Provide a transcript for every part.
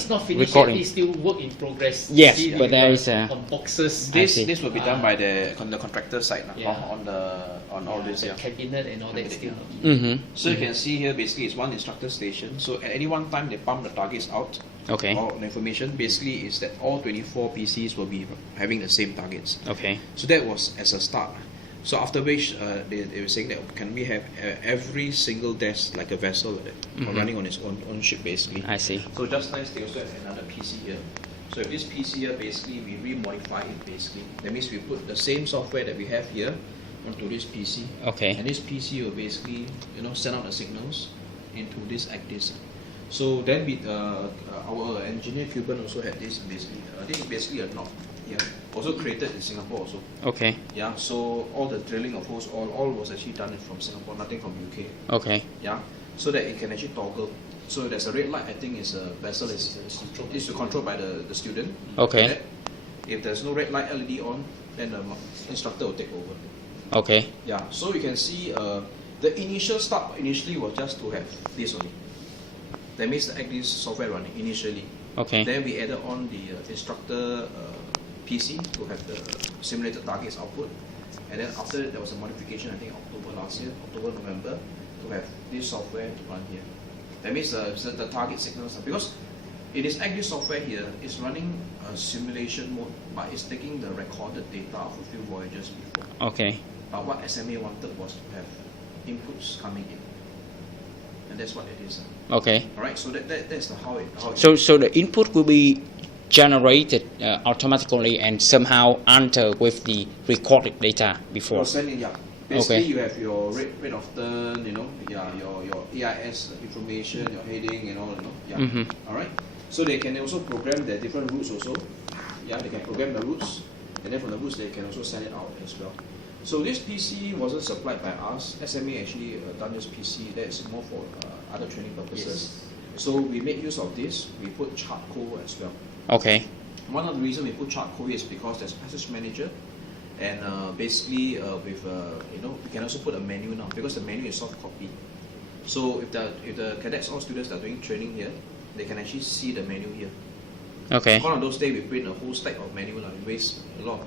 it's not finished recording. yet. It's still work in progress. Yes, See, but there is a... on boxes. This will be done by the contractor side Yeah. on all this. The Yeah. cabinet and all that Cabinet, still. So you can see here basically it's one instructor station. So at any one time they pump the targets out. Okay. All the information basically is that all 24 PCs will be having the same targets. Okay. So that was as a start. So after which they were saying that can we have every single desk like a vessel running on its own ship basically. I see. So just nice they also have another PC here. So if this PC here basically we remodify it basically. That means we put the same software that we have here onto this PC. Okay. And this PC will basically send out the signals into this ACDIS. So then our engineer Cuban also had this basically. This is basically a knob here. Also created in Singapore also. Okay. Yeah. So all the drilling of holes all was actually done from Singapore, nothing from UK. Okay. Yeah. So that it can actually toggle. So there's a red light. I think is a vessel is controlled by the student. Okay. If there's no red light LED on, then the instructor will take over. Okay. Yeah. So you can see the initial start initially was just to have this only. That means the ACDIS software running initially. Okay. Then we added on the instructor PC to have the simulated targets output. And then after that, there was a modification, I think October last year, October, November, to have this software to run here. That means the target signals, because it is ACDIS software here, it's running a simulation mode, but it's taking the recorded data of a few voyages before. Okay. But what SMA wanted was to have inputs coming in. And that's what it is. Okay. Alright, so that's how it So the input will be generated automatically and somehow enter with the recorded data before. You're sending, yeah. Basically, Okay. you have your rate of turn, your AIS information, your heading, and all, yeah. Alright. So they can also program the different routes also. Yeah, they can program the routes, and then from the routes they can also send it out as well. So this PC wasn't supplied by us. SMA actually done this PC. That's more for other training purposes. Yes. So we make use of this. We put chart code as well. Okay. One of the reasons we put chart code is because there's passage manager, and basically with we can also put a menu now because the menu is soft copy. So if the cadets or students that are doing training here, they can actually see the menu here. Okay. One of those days we print a whole stack of menu, we waste a lot,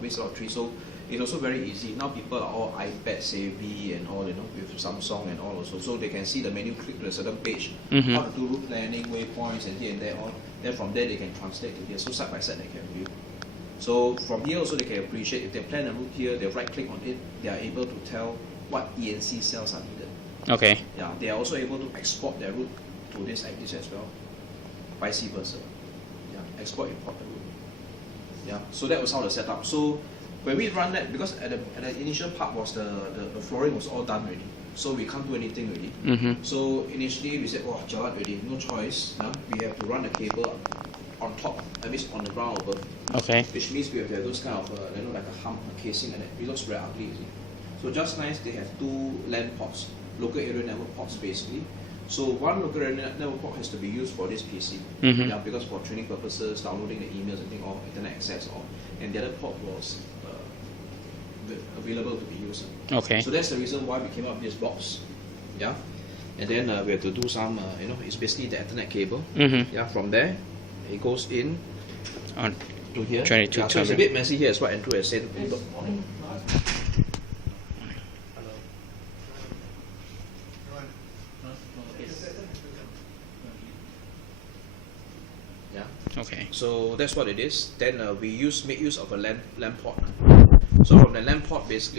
waste a lot of trees. So it's also very easy. Now people are all iPad savvy and all, with Samsung and all also. So they can see the menu, click to a certain page, how to do route planning, waypoints, and here and there all. Then from there they can translate to here. So side by side they can view. So from here also they can appreciate if they plan a route here, they right click on it, they are able to tell what ENC cells are needed. Okay. Yeah, they are also able to export their route to this ACDIS as well, vice versa. Yeah, export import the route. Yeah, so that was how the setup. So when we run that, because at the initial part was the flooring was all done already, so we can't do anything already. So initially we said, oh, jalan already, no choice. We have to run the cable on top, that means on the ground above. Okay. Which means we have to have those kind of like a hump, a casing, and it looks very ugly. So just nice, they have two LAN ports, local area network ports basically. So one local area network port has to be used for this PC, yeah, because for training purposes, downloading the emails and thing, all internet access, all, and the other port was available to be used. Okay. So that's the reason why we came up with this box, yeah. And then we have to do some, it's basically the Ethernet cable. Yeah, from there it goes in On to here. 22 Yeah, so it's a bit messy here, as what Andrew has said. Yeah. Okay. So that's what it is. Then we make use of a LAN port. So from the LAN port, basically